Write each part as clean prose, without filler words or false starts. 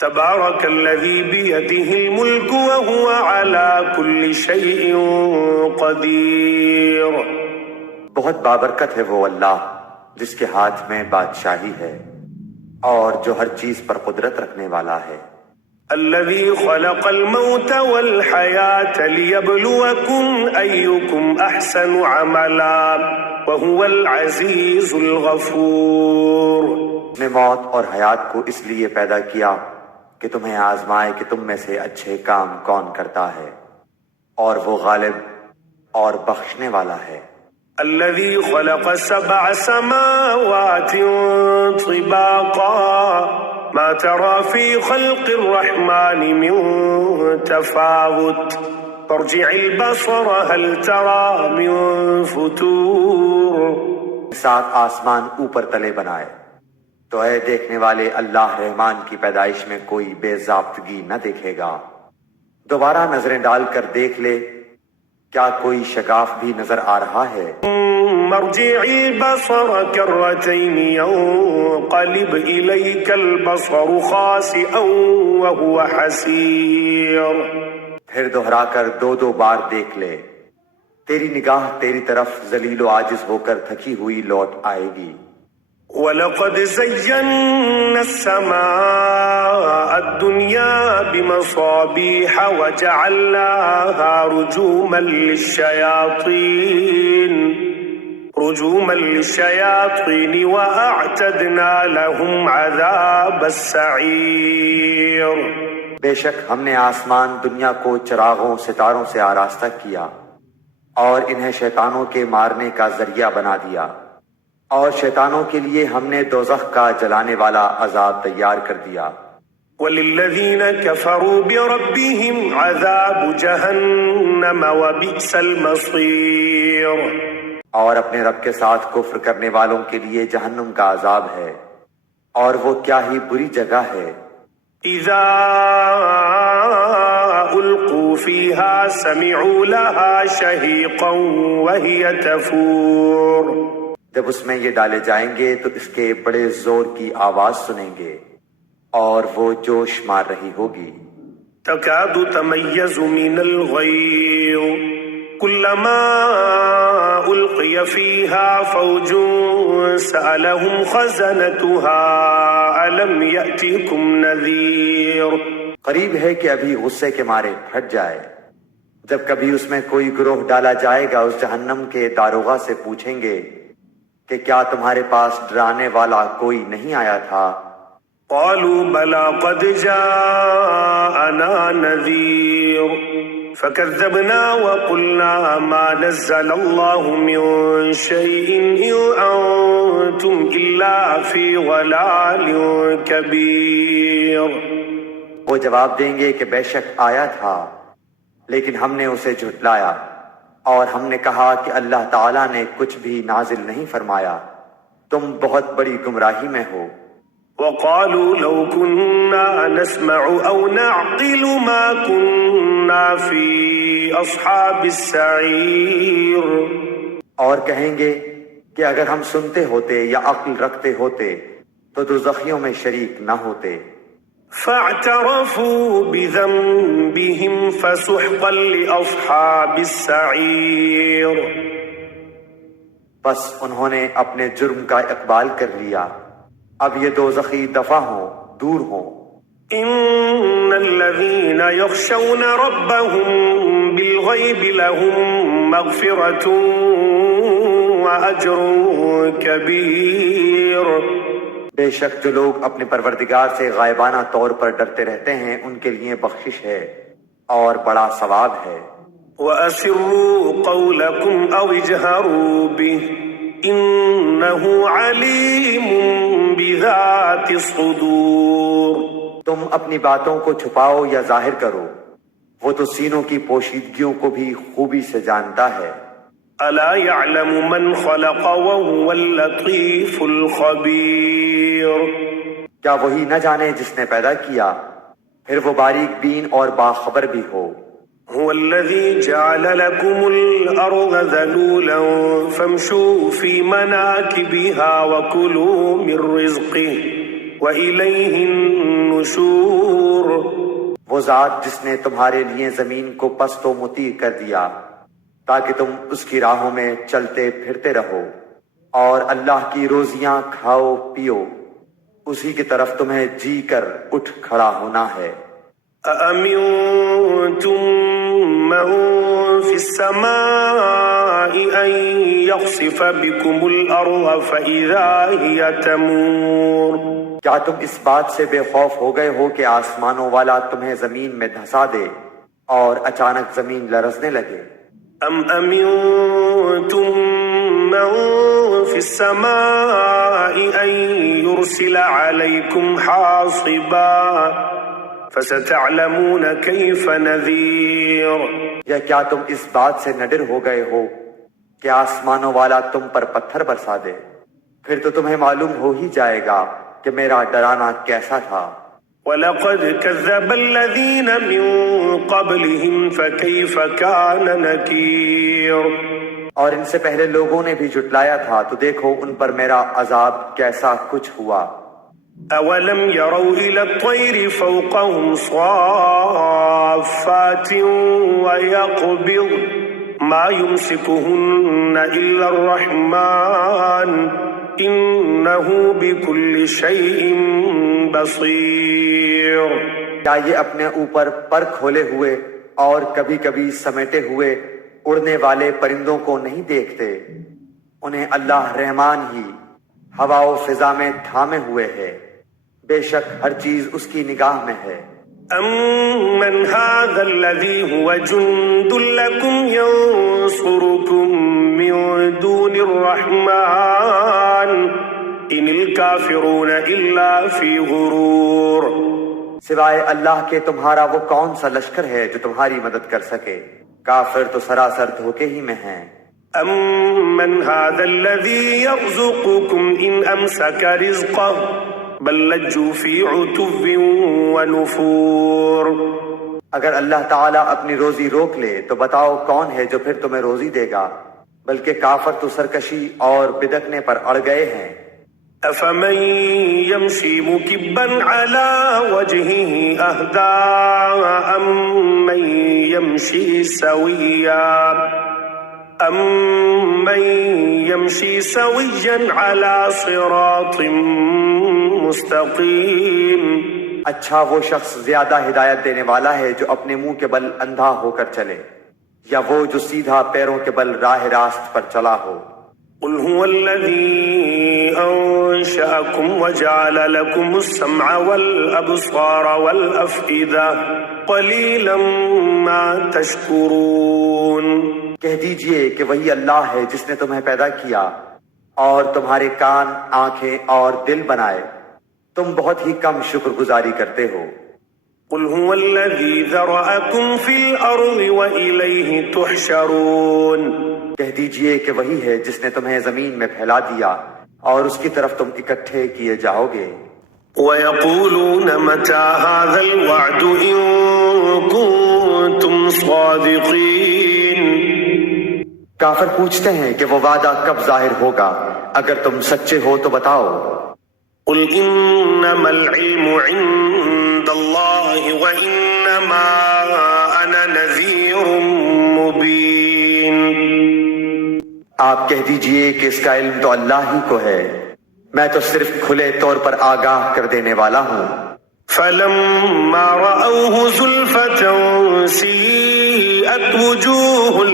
تبارك الذي بيده الملك وهو على كل شيء قدير. بہت بابرکت ہے وہ اللہ جس کے ہاتھ میں بادشاہی ہے اور جو ہر چیز پر قدرت رکھنے والا ہے. الذي خلق الموت والحياة ليبلوكم أيكم أحسن عملا وهو العزيز الغفور. نے موت اور حیات کو اس لیے پیدا کیا کہ تمہیں آزمائے کہ تم میں سے اچھے کام کون کرتا ہے، اور وہ غالب اور بخشنے والا ہے. الذي خلق 7 سماوات طباقا ما ترى في خلق الرحمن من تفاوت فارجع البصر هل ترى من فتور. 7 آسمان اوپر تلے بنائے تو اے دیکھنے والے اللہ رحمان کی پیدائش میں کوئی بے ضابطگی نہ دیکھے گا. دوبارہ نظریں ڈال کر دیکھ لے، کیا کوئی شگاف بھی نظر آ رہا ہے؟ مرجع البصر كرتين ينقلب إليك البصر خاسئا وهو حسير. پھر دوہرا کر 2 بار دیکھ لے، تیری نگاہ تیری طرف ذلیل و عاجز ہو کر تھکی ہوئی لوٹ آئے گی. وَلَقَدْ زَيَّنَّا السَّمَاءَ الدُّنْيَا بِمَصَابِيحَ وَجَعَلْنَاهَا رُجُومًا لِلشَّيَاطِينِ وَأَعْتَدْنَا لَهُمْ عَذَابَ السَّعِيرِ. بے شک ہم نے آسمان دنیا کو چراغوں ستاروں سے آراستہ کیا اور انہیں شیطانوں کے مارنے کا ذریعہ بنا دیا، اور شیطانوں کے لیے ہم نے دوزخ کا جلانے والا عذاب تیار کر دیا. وَلِلَّذِينَ كَفَرُوا بِرَبِّهِمْ عَذَابُ جَهَنَّمَ وَبِئْسَ الْمَصِيرُ. اور اپنے رب کے ساتھ کفر کرنے والوں کے لیے جہنم کا عذاب ہے، اور وہ کیا ہی بری جگہ ہے. اذا القوا فيها سمعوا لها شهيقا وهي تفور. جب اس میں یہ ڈالے جائیں گے تو اس کے بڑے زور کی آواز سنیں گے اور وہ جوش مار رہی ہوگی. تكاد تميز من الغيظ كلما ألقي فيها فوج سألهم خزنتها ألم يأتكم نذير. قریب ہے کہ ابھی غصے کے مارے پھٹ جائے. جب کبھی اس میں کوئی گروہ ڈالا جائے گا اس جہنم کے داروغہ سے پوچھیں گے کہ کیا تمہارے پاس ڈرانے والا کوئی نہیں آیا تھا؟ قالوا بلى قد جاءنا نذير فكذبنا وقلنا ما نزل الله من شيء إن أنتم إلا في ضلال كبير. وہ جواب دیں گے کہ بے شک آیا تھا لیکن ہم نے اسے جھٹلایا، اور ہم نے کہا کہ اللہ تعالیٰ نے کچھ بھی نازل نہیں فرمایا، تم بہت بڑی گمراہی میں ہو. وقالوا لو كنا نسمع أو نعقل ما كنا في أصحاب السعير. اور کہیں گے کہ اگر ہم سنتے ہوتے یا عقل رکھتے ہوتے تو دوزخیوں میں شریک نہ ہوتے. فاعترفوا بذنبهم فسحقا لأصحاب السعير. بس انہوں نے اپنے جرم کا اقبال کر لیا، اب یہ دوزخی دفع ہوں، دور ہوں. ان الذين يخشون ربهم بالغيب لهم مغفرة واجر كبير. بے شک جو لوگ اپنے پروردگار سے غائبانہ طور پر ڈرتے رہتے ہیں ان کے لیے بخشش ہے اور بڑا ثواب ہے. وَأَسِرُّوا قَوْلَكُمْ أَوْ اجْهَرُوا بِهِ إِنَّهُ عَلِيمٌ بِذَاتِ الصُّدُورِ. تم اپنی باتوں کو چھپاؤ یا ظاہر کرو، وہ تو سینوں کی پوشیدگیوں کو بھی خوبی سے جانتا ہے. أَلَا يَعْلَمُ مَنْ خَلَقَ وَهُوَ اللَّطِيفُ الْخَبِيرُ. کیا وہی نہ جانے جس نے پیدا کیا پھر وہ باریک بین اور باخبر بھی ہو. هو الذي جعل لكم الأرض ذلولا فامشوا في مناكبها وكلوا من رزقه وإليه النشور. وہ ذات جس نے تمہارے لیے زمین کو پست و مطیع کر دیا تاکہ تم اس کی راہوں میں چلتے پھرتے رہو، اور اللہ کی روزیاں کھاؤ پیو، اسی کی طرف تمہیں جی کر اٹھ کھڑا ہونا ہے۔ أأمنتم من في السماء أن يخسف بكم الأرض فإذا هي تمور؟ کیا تم اس بات سے بے خوف ہو گئے ہو کہ آسمانوں والا تمہیں زمین میں دھسا دے اور اچانک زمین لرزنے لگے؟ أم أمنتم من في السماء أن يرسل عليكم حاصبا فستعلمون كيف نذير؟ یا کیا تم اس بات سے نڈر ہو گئے ہو کہ آسمانوں والا تم پر پتھر برسا دے؟ پھر تو تمہیں معلوم ہو ہی جائے گا کہ میرا ڈرانا کیسا تھا۔ وَلَقَدْ كَذَّبَ الَّذِينَ مِن قَبْلِهِمْ فَكَيْفَ كَانَ نَكِيرٌ؟ اور ان سے پہلے لوگوں نے بھی جھٹلایا تھا، تو دیکھو ان پر میرا عذاب کیسا کچھ ہوا۔ أَوَلَمْ يَرَوْا إِلَى الطَّيْرِ فَوْقَهُمْ صَافَّاتٍ وَيَقْبِضْنَ مَا يُمْسِكُهُنَّ إِلَّا الرَّحْمَنُ إِنَّهُ بِكُلِّ شَيْءٍ بَصِيرٌ۔ کیا یہ اپنے اوپر پر کھولے ہوئے اور کبھی کبھی سمیٹے ہوئے اڑنے والے پرندوں کو نہیں دیکھتے؟ انہیں اللہ رحمان ہی ہوا و فضا میں تھامے ہوئے ہے، بے شک ہر چیز اس کی نگاہ میں ہے۔ أَمَّنْ هَذَا الَّذِي هُوَ جُنْدٌ لَكُمْ يَنْصُرُكُمْ مِنْ دُونِ الرَّحْمَنِ إِنِ الْكَافِرُونَ إِلَّا فِي غُرُورٍ۔ سوائے اللہ کے تمہارا وہ کون سا لشکر ہے جو تمہاری مدد کر سکے؟ کافر تو سراسر دھوکے ہی میں ہیں۔ أَمَّنْ هَذَا الَّذِي يَرْزُقُكُمْ إِنْ أَمْسَكَ رِزْقَهُ بَلْ لَجُّوا فِي عُتُوٍّ وَنُفُورٍ۔ اگر اللہ تعالیٰ اپنی روزی روک لے تو بتاؤ کون ہے جو پھر تمہیں روزی دے گا؟ بلکہ کافر تو سرکشی اور بدکنے پر اڑ گئے ہیں۔ أَفَمَن يَمْشِي مُكِبًّا عَلَى وَجْهِهِ أَهْدَىٰ أَمَّن يَمْشِي سَوِيًّا عَلَى صِرَاطٍ مُسْتَقِيمٍ؟ اچھا وہ شخص زیادہ ہدایت دینے والا ہے جو اپنے منہ کے بل اندھا ہو کر چلے، یا وہ جو سیدھا پیروں کے بل راہ راست پر چلا ہو۔ قل هو الذي أنشأكم وجعل لكم السمع والأبصار والأفئدة قليلا ما تشكرون۔ کہہ دیجئے کہ وہی اللہ ہے جس نے تمہیں پیدا کیا اور تمہارے کان، آنکھیں اور دل بنائے، تم بہت ہی کم شکر گزاری کرتے ہو۔ قل هو الذي ذرأكم في الأرض وإليه تحشرون۔ کہہ دیجئے کہ وہی ہے جس نے تمہیں زمین میں پھیلا دیا اور اس کی طرف تم اکٹھے کیے جاؤ گے۔ وَيَقُولُونَ مَتَى هَذَا الْوَعْدُ إِن كُنتُمْ صَادِقِينَ۔ کافر پوچھتے ہیں کہ وہ وعدہ کب ظاہر ہوگا، اگر تم سچے ہو تو بتاؤ۔ قُلْ إِنَّمَا الْعِلْمُ عِندَ اللَّهِ وَإِنَّمَا أَنَا نَذِيرٌ مُبِينٌ۔ آپ کہہ دیجئے کہ اس کا علم تو اللہ ہی کو ہے، میں تو صرف کھلے طور پر آگاہ کر دینے والا ہوں۔ فَلَمَّا رَأَوْهُ زُلْفَةً سِيئَتْ وُجُوهُ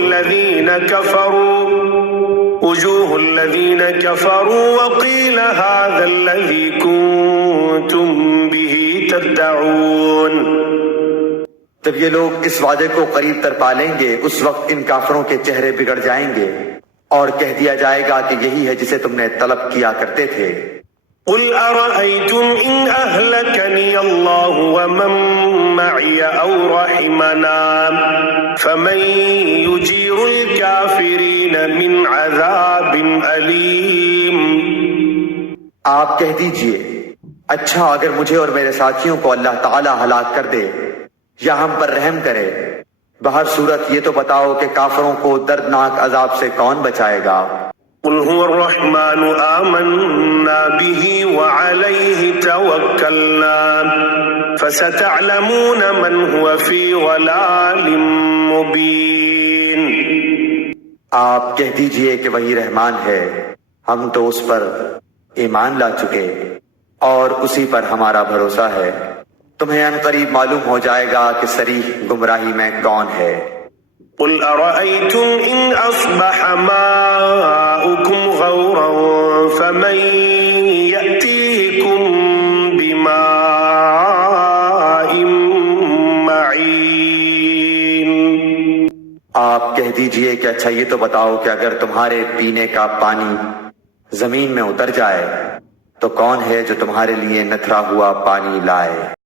الَّذِينَ كَفَرُوا وَقِيلَ هَذَا الَّذِي كُنتُم بِهِ تَدَّعُونَ۔ جب یہ لوگ اس وعدے کو قریب تر پالیں گے، اس وقت ان کافروں کے چہرے بگڑ جائیں گے اور کہہ دیا جائے گا کہ یہی ہے جسے تم نے طلب کیا کرتے تھے۔ قُلْ أَرَأَيْتُمْ إِنْ أَهْلَكَنِيَ اللَّهُ وَمَن مَّعِيَ أَوْ رَحِمَنَا فَمَن يُجِيرُ الْكَافِرِينَ مِنْ عَذَابٍ أَلِيمٍ۔ آپ کہہ دیجئے اچھا اگر مجھے اور میرے ساتھیوں کو اللہ تعالی ہلاک کر دے یا ہم پر رحم کرے، بہر صورت یہ تو بتاؤ کہ کافروں کو دردناک عذاب سے کون بچائے گا؟ قل هو الرحمن آمنا به وعليه توكلنا فستعلمون من هو في ضلال مبين۔ آپ کہہ دیجئے کہ وہی رحمان ہے، ہم تو اس پر ایمان لا چکے اور اسی پر ہمارا بھروسہ ہے۔ تمہیں ان قریب معلوم ہو جائے گا کہ صریح گمراہی میں کون ہے۔ قل أرأيتم إن أصبح ماؤكم غورا فمن يأتيكم بماء معين۔ آپ کہہ دیجئے کہ اچھا یہ تو بتاؤ کہ اگر تمہارے پینے کا پانی زمین میں اتر جائے تو کون ہے جو تمہارے لیے نتھرا ہوا پانی لائے؟